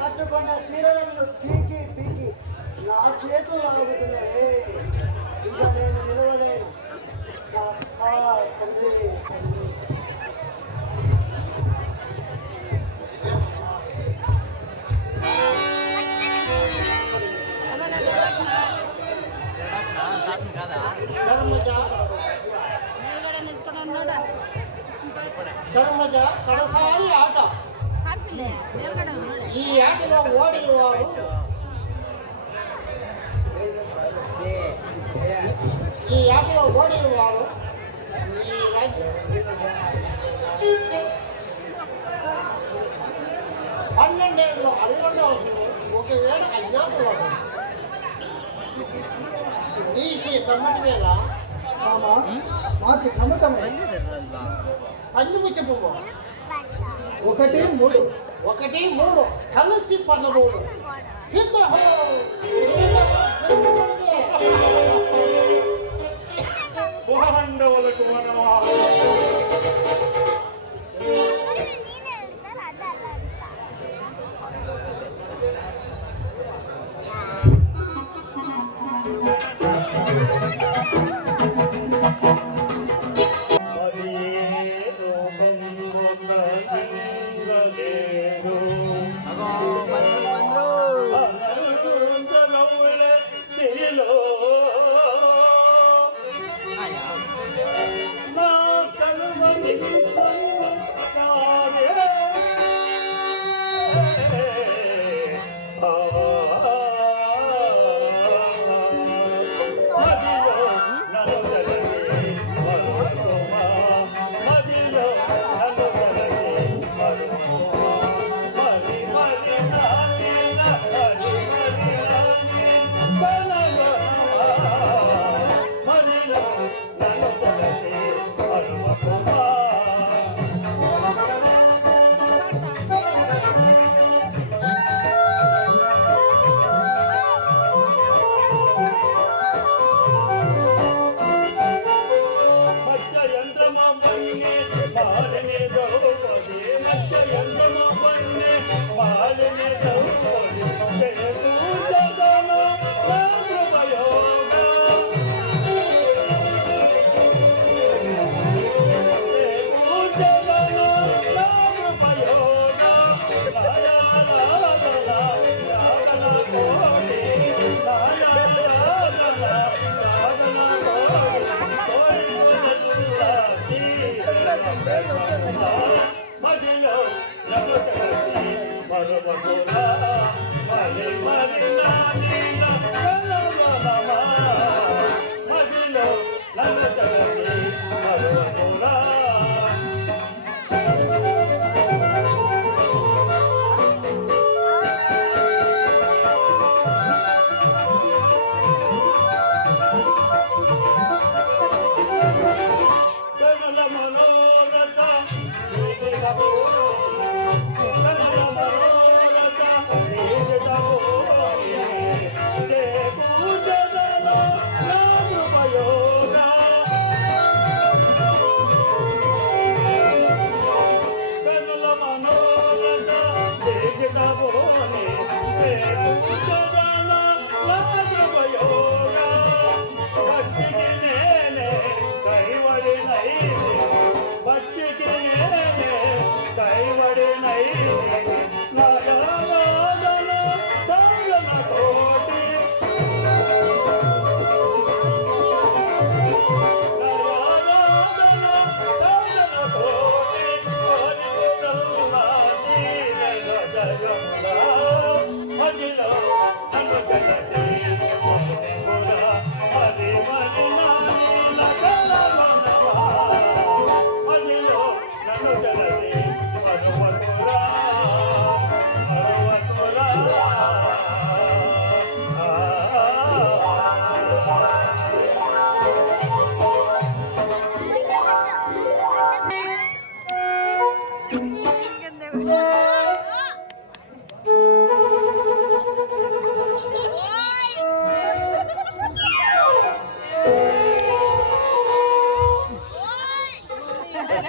కట్టుకున్న చీరలను పీకి పీకి నా చేతులు లాగుతున్నాయి. ఇంకా నేను నిలవలేను. తండ్రి ధర్మజ కడసారి ఆట. ఈ ఆటలో ఓడిన వారు ఈ 12 ఏళ్ళలో 12వ ఒకవేళ అజ్ఞాతవాడు నీకు సమ్మతి వేళ మాకు సమ్మతమే. అందుకు చెప్పు. 1, 3 1, 3 కలిసి 13 పాండవులకు మనవా మదిలో మనోరథ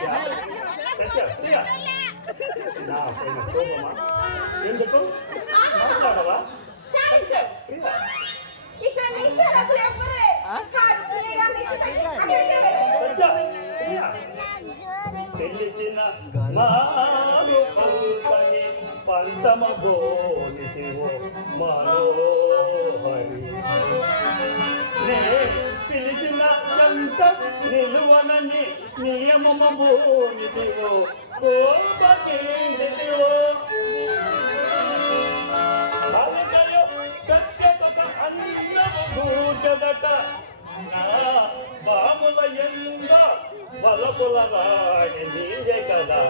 సత్య ప్రియ నా పైన కోపమా ఎందుకు మాట్లాడవా సత్య ప్రియ ఇక్కడ నిష్ఠారకులు ఎవ్వరే హ్యాపీగా నిష్ఠారకులు అక్కడికే వెళ్ళు. సత్య ప్రియ తెలిసిన మారు పల్పని పంతమ గోనితివో మనోహరి నే పిలిచిన ఎంత నిలువనని నియమము భూమిదివో కోపకేంటివో అలకయో సత్యకొక అందము భూచదట నా బాముల ఎంద వలపుల రాణి నీరే కదా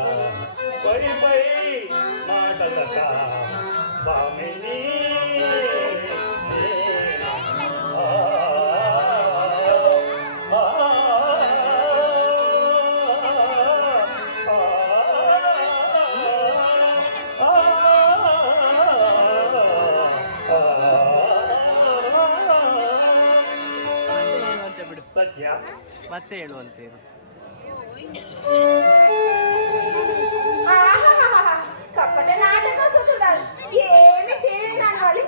పడిపై మాటలట బామిని ಸತ್ಯ ಮತ್ತೆ ಹೇಳುವಂತೇನು ఆహాహాహా. కపట నాటక సూత్రుడాలు ఏమి తెలియని దాని వాళ్ళు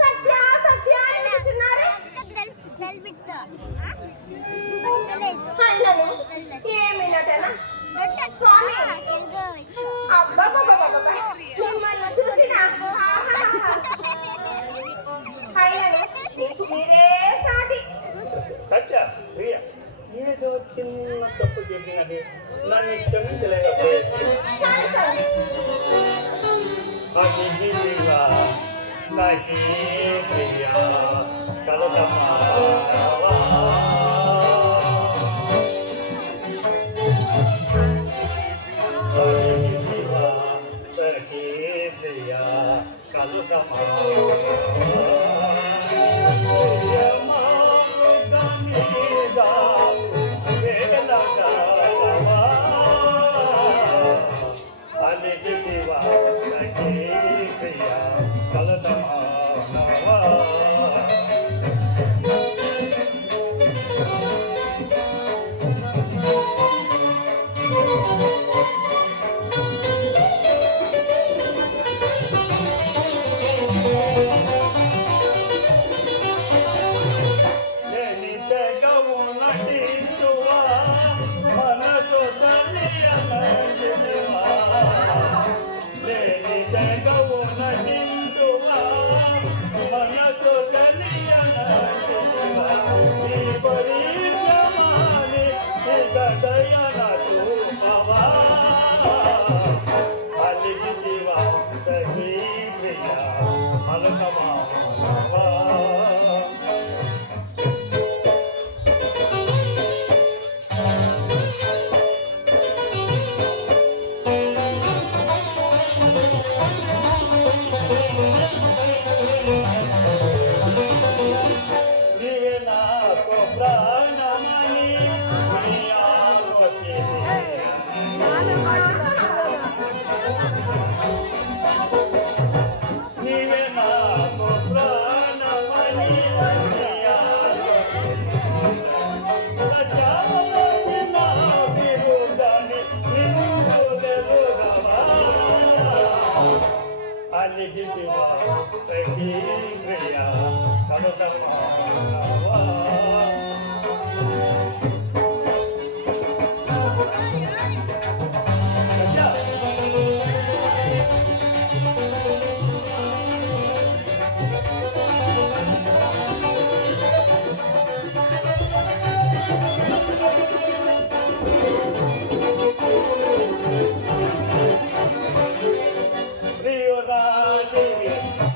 సత్య సత్య అని పిలుచున్నారు. ఆయనను ఏమి నటన స్వామి అబ్బబ్బబ్బబ్బబ్బ. మిమ్మల్ని చూసిన ఆయనను మీకు మీరే సాటి. సత్య ప్రియ ఏదో చిన్న తప్పు జరిగినది నన్ను క్షమించలేకపోయింది చాలు చాలు. అతిథిగా సఖీ ప్రియ కలదమానవా అతిథిగా సఖీ ప్రియ కలదమానవా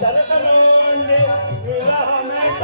సరసనుండి విరహమెట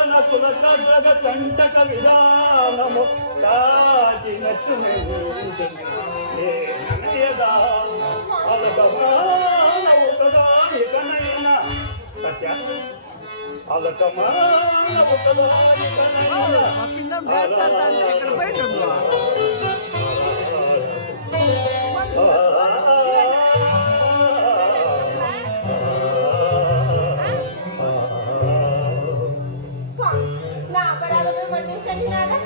తన కులక జగ కంటక విధానము కాచి నచ్చునేదా అలకమానవు కదా ఇకనైనా సత్య అలకమానవు కదా ఇకనైనా మా పిల్ల బ్యాచ్ అంతా అంటే ఇక్కడ బయట ఉండు. స్వామి నా అపరాధము మన్నించండి నాదా.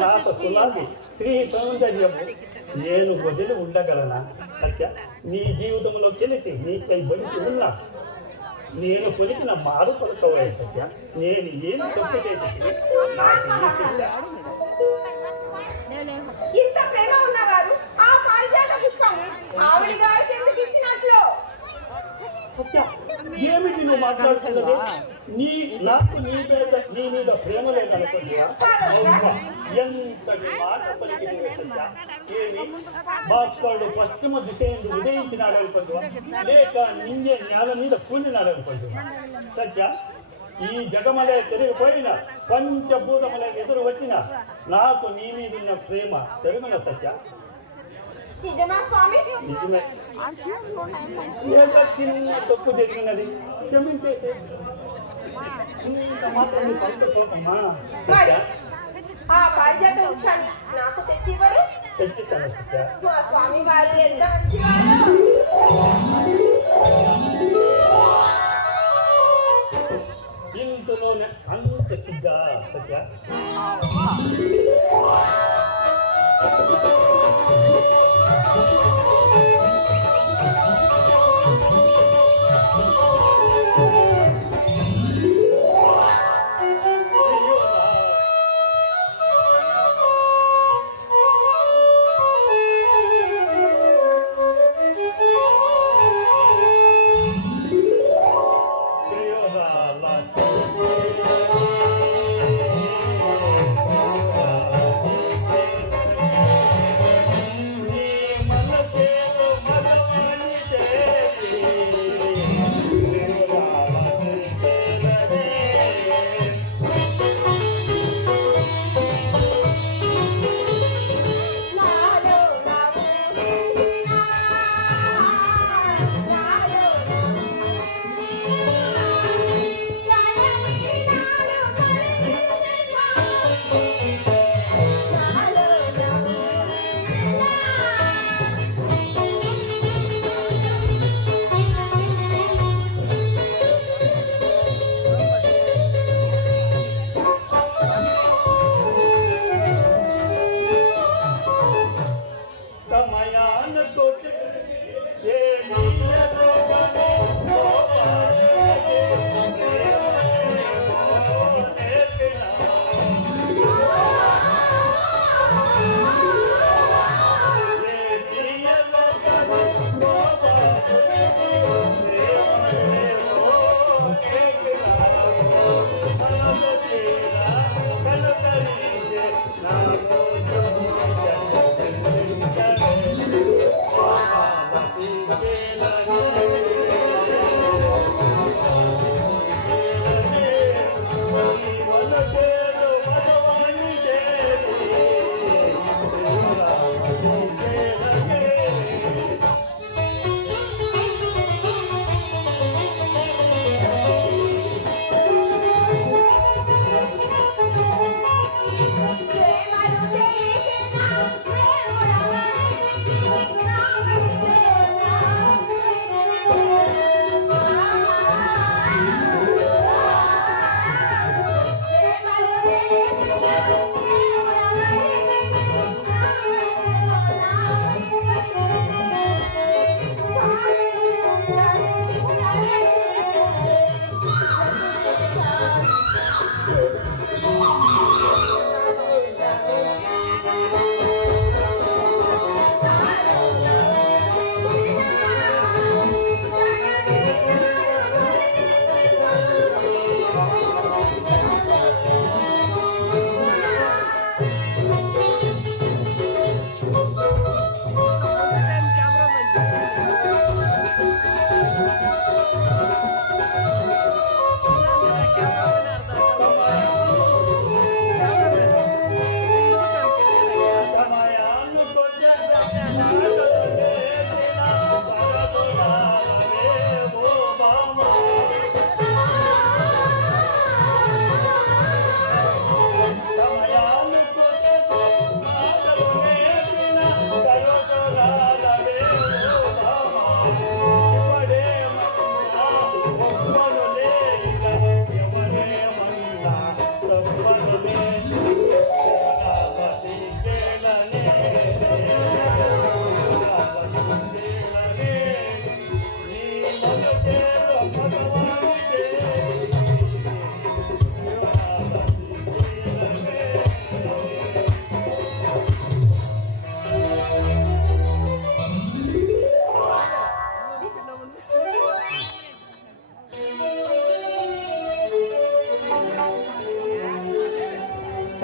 నాస సునాది శ్రీ సౌందర్యము నేను వదిలి ఉండగలనా సత్య నీ జీవితంలో తెలిసి నీకై బలికి ఉన్నా నేను కొలికిన మారు పలుకవే సత్య నేను ఏమి తప్పు చేసి నాకు ఈ శిక్ష ఇంత ప్రేమ ఉన్నవారు ఆ పారిజాత పుష్పం ఆవిడ గారికి ఎందుకు ఇచ్చినట్లు? సత్య ఏమిటి నువ్వు మాట్లాడుతున్నది నాకు నీ మీద ప్రేమ లేదనుకుంటున్నా ఎంతటి మాట పలికింది సత్య ఏమి భాస్కరుడు పశ్చిమ దిశ ఎందు ఉదయించినాడు అనుకుంటున్నా లేక నింగే నేల మీద కూలినాడు అనుకుంటున్నా సత్య ఈ జగమలే తిరిగిపోయిన పంచభూతములే ఎదురు వచ్చిన నాకు నీ మీదున్న ప్రేమ తెరుగున సత్య నిజమా స్వామి? నిజమే ఏదో చిన్న తప్పు జరిగినది క్షమించేసి ఇంత మాత్రం పంచుకోకమ్మా మరి ఆ పారిజాత వృక్షాన్ని నాకు తెచ్చివ్వరు? తెచ్చేసాను సత్య మా స్వామి వారు ఎంత మంచివారు. ఇంతలోనే అంత సిద్ధా సత్య నాలో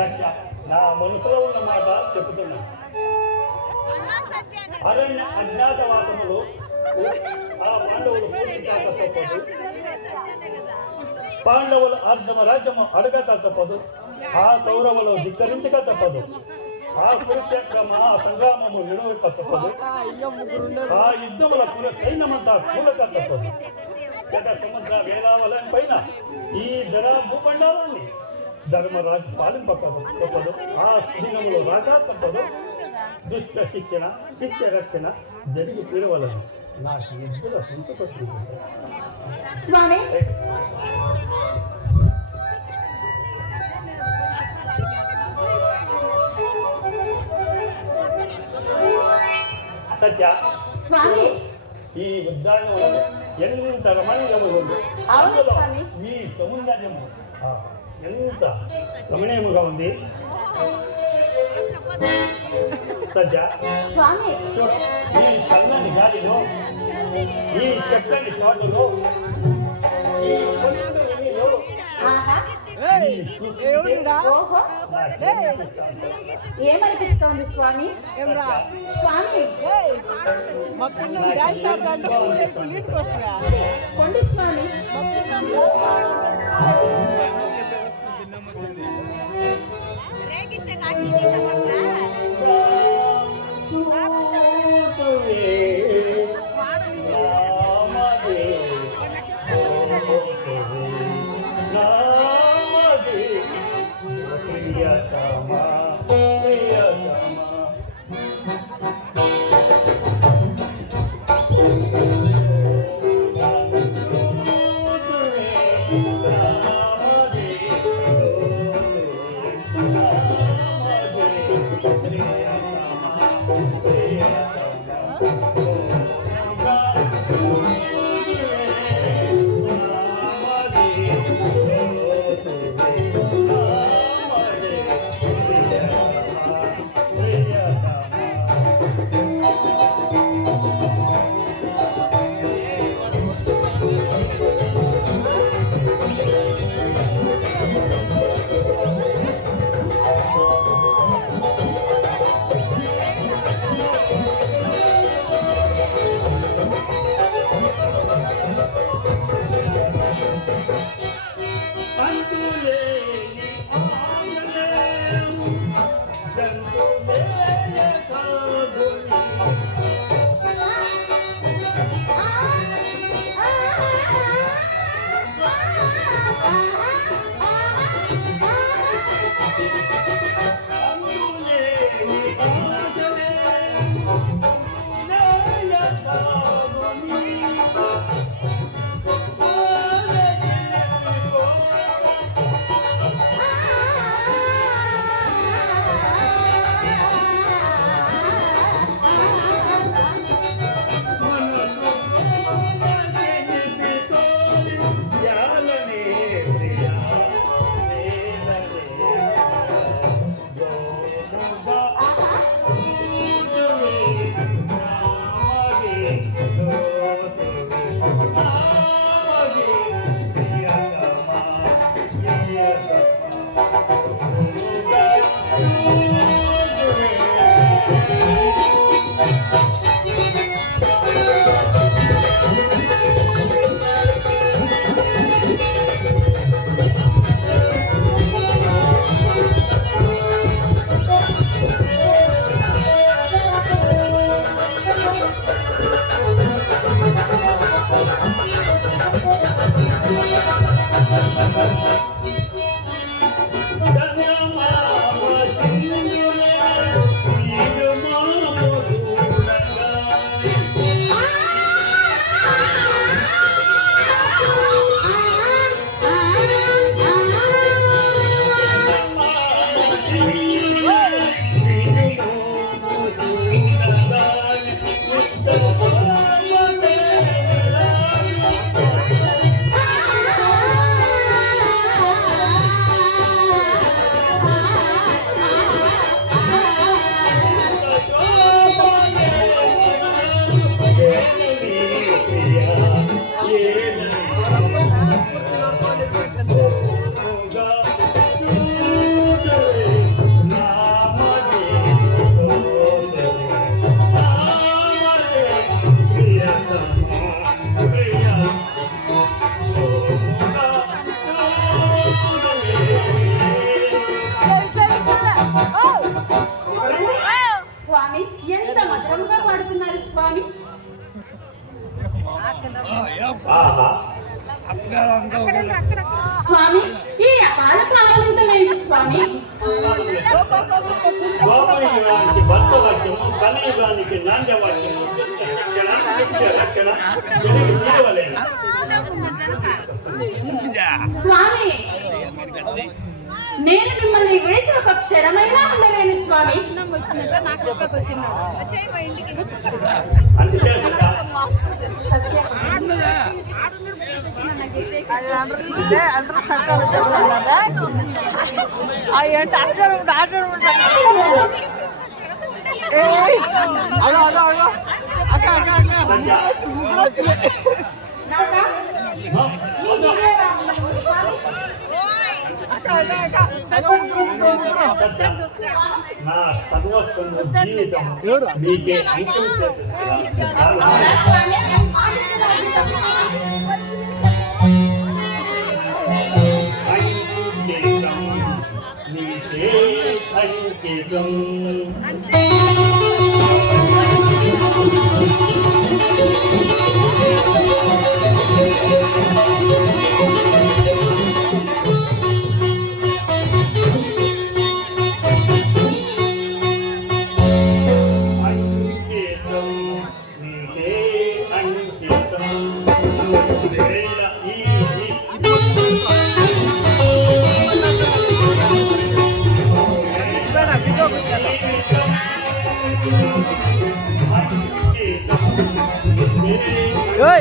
సత్య నా మనసులో ఉన్న మాట చెబుతున్నా. అరణ్య అజ్ఞాతవాసములో ఆ పాండవులు పూర్తి కాక తప్పదు, పాండవులు అర్ధమ రాజ్యము అడగక తప్పదు, ఆ కౌరవులు ధిక్కరించక తప్పదు, ఆ కురుక్షేత్రము ఆ సంగ్రామము నిలవక తప్పదు, ఆ యుద్ధముల సైన్యమంతా కూలక తప్పదు. జగ సముద్ర వేలావలం పైన ఈ ధర భూఖండాలన్నీ ధర్మరాజు పాలింపక తప్పదు, ఆ దినములు రాక తప్పదు. దుష్ట శిక్షణ శిక్ష రక్షణ జరిగి తీరవలను. నాకు ఇద్దరు ప్రిన్సిపల్స్ స్వామి సత్య స్వామి ఈ ఉద్యానవనం ఎంత రమణీయముగా ఉంది. అవును అందులో స్వామి. మీ సౌందర్యము ఎంత రమణీయముగా ఉంది. సత్య స్వామి చూడు, ఈ చల్లని గాలిలో, ఈ చక్కని తోటలో, ఈ పండు వెన్నెలో ఆహా నిన్ను చూస్తుంటే ఓహో నాకేమనిపిస్తుంది? ఏమనిపిస్తోంది స్వామి? ఏమ్రా స్వామి మా పిల్లలు డాన్స్ ఆడుతుంటే నీటికి వస్తున్నా కొండి స్వామి చూతువే నామదే నామదే ప్రియతమా ప్రియతమా స్వామి. ఆహా స్వామి ఈ అకాల పావనంతమేంటి స్వామి? గోపయుగానికి భర్తవాక్యము, కలియుగానికి నాంద్యవాక్యము, దుష్ట శిక్షణ, శిక్ష రక్షణ జరిగి తీరవలేను. స్వామి నేను మిమ్మల్ని విడిచి ఒక క్షణమైనా ఉండలేను స్వామి. అందుకే సత్య, సత్య సత్య, నాన్నా, ఆ, మీ వద్దు. దివ్యగా ఉండదు స్వామి. సత్య, నా సర్వస్వము జీవితము నీకే అంకితం చేసేది. అవునా స్వామి? అంకితం నీకే అంకితం. అంకితం నీకే అంకితం. వేళ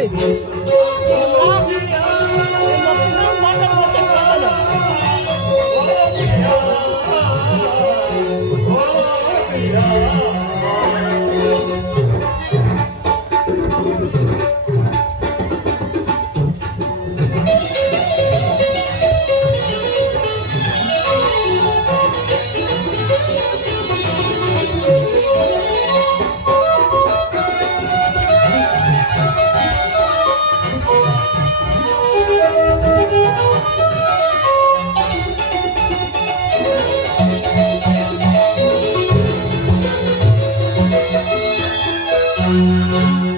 ఈ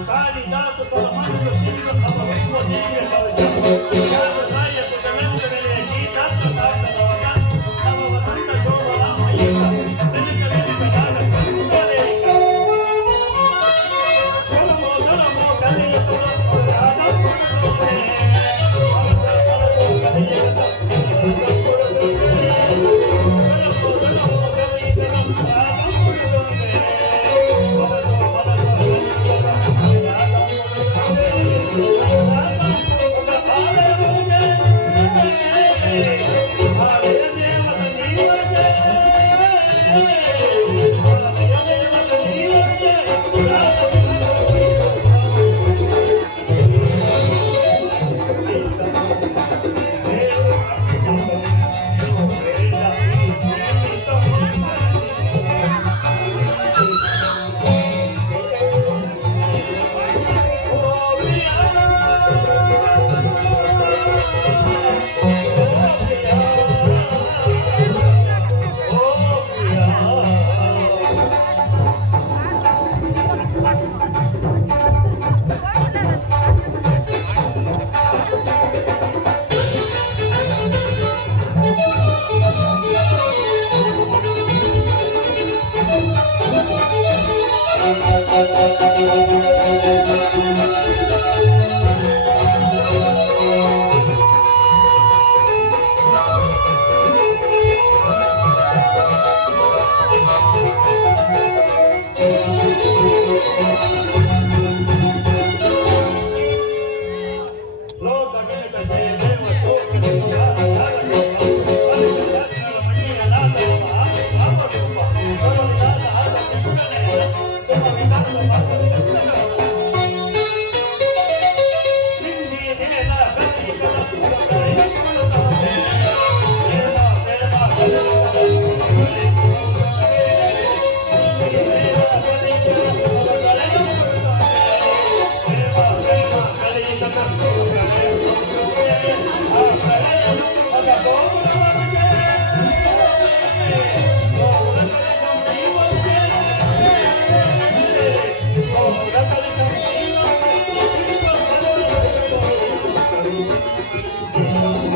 కాళిదాసు పరమాత్మ జీవితం భగవత్వ జీవిత భవిష్యత్తు నాయకు జనంతనే గీతాత్మ సాధనవన తమ వసంత శోభరామయ్య వెనుక వెనుక రాగ సంతులేక జనమో కలియుగ రాధపురుడే అవసరపరతో కలియుగ Thank you. ఆ